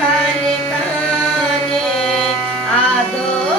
কানে কানে আদর